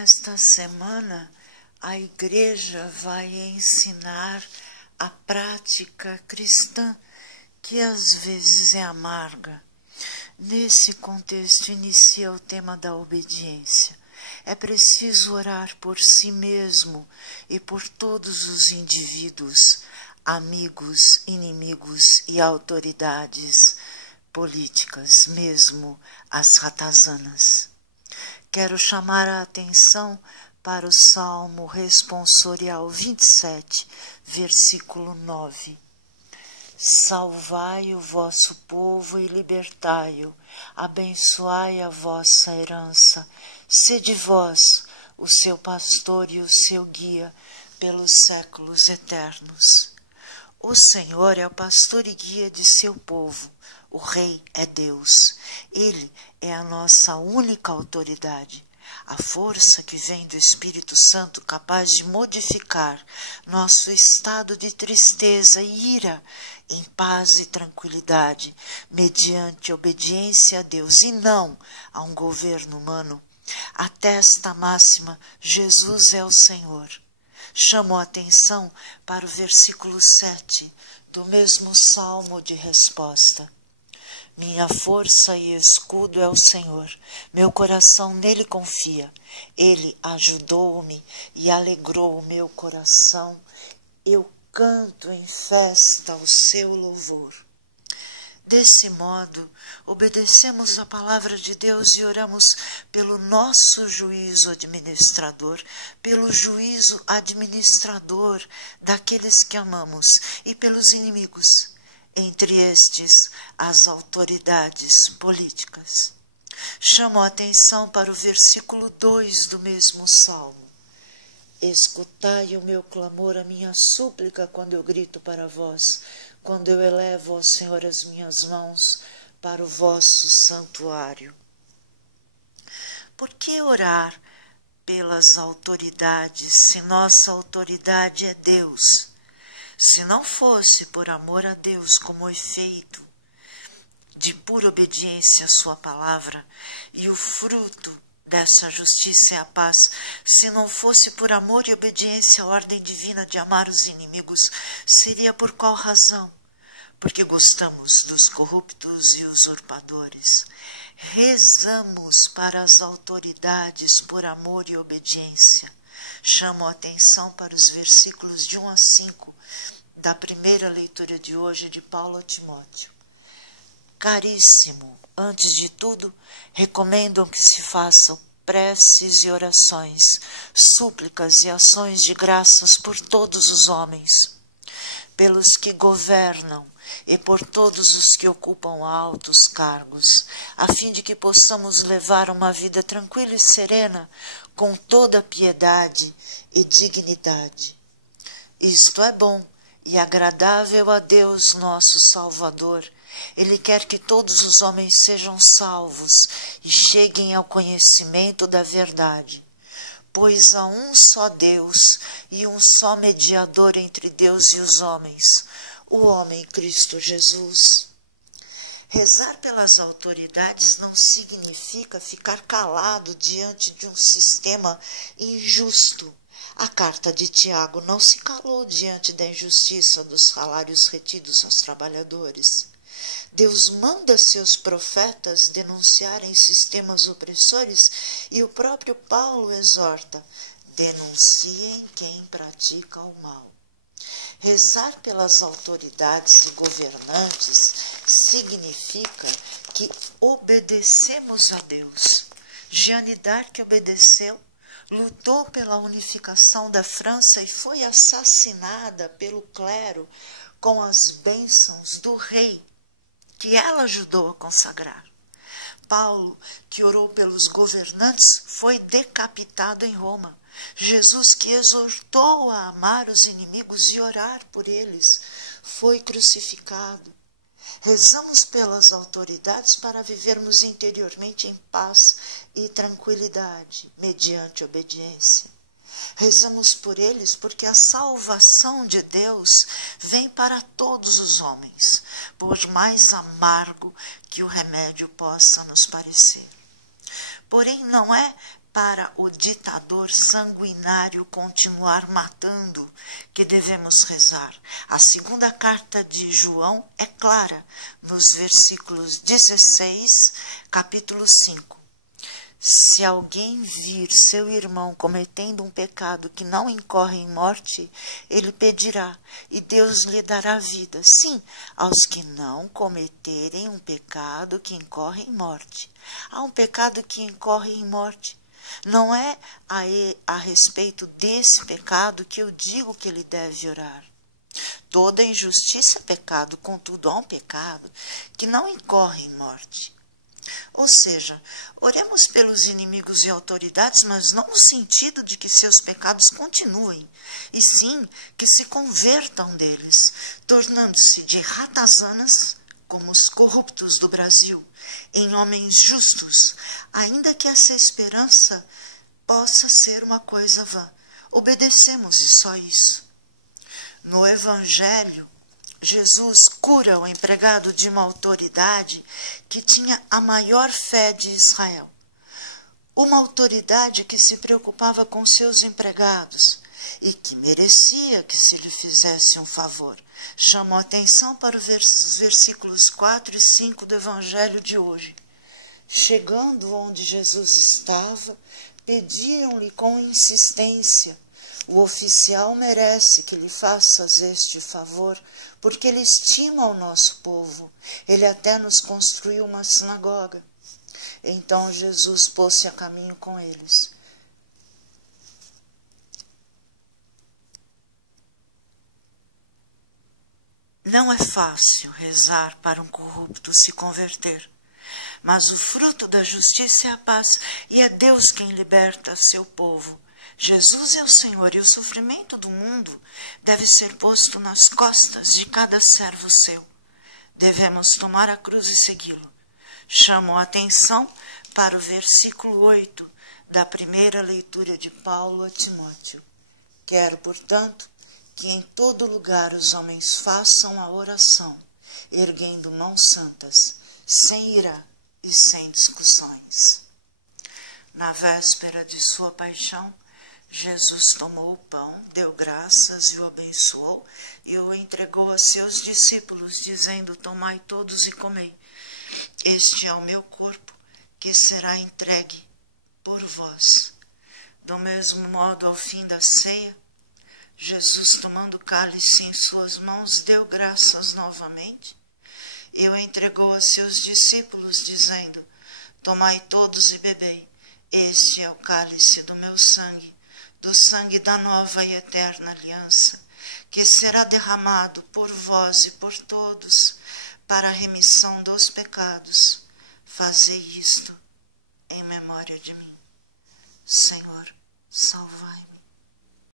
Nesta semana, a Igreja vai ensinar a prática cristã, que às vezes é amarga. Nesse contexto, inicia o tema da obediência. É preciso orar por si mesmo e por todos os indivíduos, amigos, inimigos e autoridades políticas, mesmo as ratazanas. Quero chamar a atenção para o Salmo Responsorial 27, versículo 9. Salvai o vosso povo e libertai-o, abençoai a vossa herança, sede vós o seu pastor e o seu guia pelos séculos eternos. O Senhor é o pastor e guia de seu povo. O Rei é Deus. Ele é a nossa única autoridade. A força que vem do Espírito Santo capaz de modificar nosso estado de tristeza e ira em paz e tranquilidade, mediante obediência a Deus e não a um governo humano. Atesta a máxima: Jesus é o Senhor. Chamo a atenção para o versículo 7 do mesmo salmo de resposta. Minha força e escudo é o Senhor, meu coração nele confia. Ele ajudou-me e alegrou o meu coração. Eu canto em festa o seu louvor. Desse modo, obedecemos a palavra de Deus e oramos pelo nosso juízo administrador, pelo juízo administrador daqueles que amamos e pelos inimigos, entre estes as autoridades políticas. Chamo a atenção para o versículo 2 do mesmo salmo. Escutai o meu clamor, a minha súplica, quando eu grito para vós, quando eu elevo ao Senhor as minhas mãos para o vosso santuário. Por que orar pelas autoridades, se nossa autoridade é Deus? Se não fosse por amor a Deus como efeito de pura obediência à sua palavra, e o fruto dessa justiça é a paz, se não fosse por amor e obediência à ordem divina de amar os inimigos, seria por qual razão? Porque gostamos dos corruptos e usurpadores. Rezamos para as autoridades por amor e obediência. Chamo a atenção para os versículos de 1 a 5 da primeira leitura de hoje de Paulo a Timóteo. Caríssimo, antes de tudo, recomendam que se façam preces e orações, súplicas e ações de graças por todos os homens, pelos que governam e por todos os que ocupam altos cargos, a fim de que possamos levar uma vida tranquila e serena, com toda piedade e dignidade. Isto é bom e agradável a Deus, nosso Salvador. Ele quer que todos os homens sejam salvos e cheguem ao conhecimento da verdade. Pois há um só Deus e um só mediador entre Deus e os homens, o homem Cristo Jesus. Rezar pelas autoridades não significa ficar calado diante de um sistema injusto. A carta de Tiago não se calou diante da injustiça dos salários retidos aos trabalhadores. Deus manda seus profetas denunciarem sistemas opressores e o próprio Paulo exorta: denunciem quem pratica o mal. Rezar pelas autoridades e governantes significa que obedecemos a Deus. Jeanne d'Arc obedeceu, lutou pela unificação da França e foi assassinada pelo clero com as bênçãos do rei que ela ajudou a consagrar. Paulo, que orou pelos governantes, foi decapitado em Roma. Jesus, que exortou a amar os inimigos e orar por eles, foi crucificado. Rezamos pelas autoridades para vivermos interiormente em paz e tranquilidade, mediante obediência. Rezamos por eles porque a salvação de Deus vem para todos os homens, por mais amargo que o remédio possa nos parecer. Porém, não é para o ditador sanguinário continuar matando que devemos rezar. A segunda carta de João é clara, nos versículos 16, capítulo 5. Se alguém vir seu irmão cometendo um pecado que não incorre em morte, ele pedirá, e Deus lhe dará vida. Sim, aos que não cometerem um pecado que incorre em morte. Há um pecado que incorre em morte. Não é a respeito desse pecado que eu digo que ele deve orar. Toda injustiça é pecado, contudo, há um pecado que não incorre em morte. Ou seja, oremos pelos inimigos e autoridades, mas não no sentido de que seus pecados continuem, e sim que se convertam deles, tornando-se de ratazanas, como os corruptos do Brasil, em homens justos, ainda que essa esperança possa ser uma coisa vã. Obedecemos e só isso. No Evangelho, Jesus cura o empregado de uma autoridade que tinha a maior fé de Israel. Uma autoridade que se preocupava com seus empregados e que merecia que se lhe fizesse um favor. Chamou atenção para os versículos 4 e 5 do Evangelho de hoje. Chegando onde Jesus estava, pediram-lhe com insistência: o oficial merece que lhe faças este favor, porque ele estima o nosso povo. Ele até nos construiu uma sinagoga. Então Jesus pôs-se a caminho com eles. Não é fácil rezar para um corrupto se converter, mas o fruto da justiça é a paz, e é Deus quem liberta seu povo. Jesus é o Senhor, e o sofrimento do mundo deve ser posto nas costas de cada servo seu. Devemos tomar a cruz e segui-lo. Chamo a atenção para o versículo 8 da primeira leitura de Paulo a Timóteo. Quero, portanto, que em todo lugar os homens façam a oração, erguendo mãos santas, sem ira e sem discussões. Na véspera de sua paixão, Jesus tomou o pão, deu graças e o abençoou e o entregou a seus discípulos, dizendo: tomai todos e comei. Este é o meu corpo, que será entregue por vós. Do mesmo modo, ao fim da ceia, Jesus, tomando o cálice em suas mãos, deu graças novamente e o entregou a seus discípulos, dizendo: tomai todos e bebei. Este é o cálice do meu sangue, do sangue da nova e eterna aliança, que será derramado por vós e por todos para a remissão dos pecados. Fazei isto em memória de mim. Senhor, salvai-me.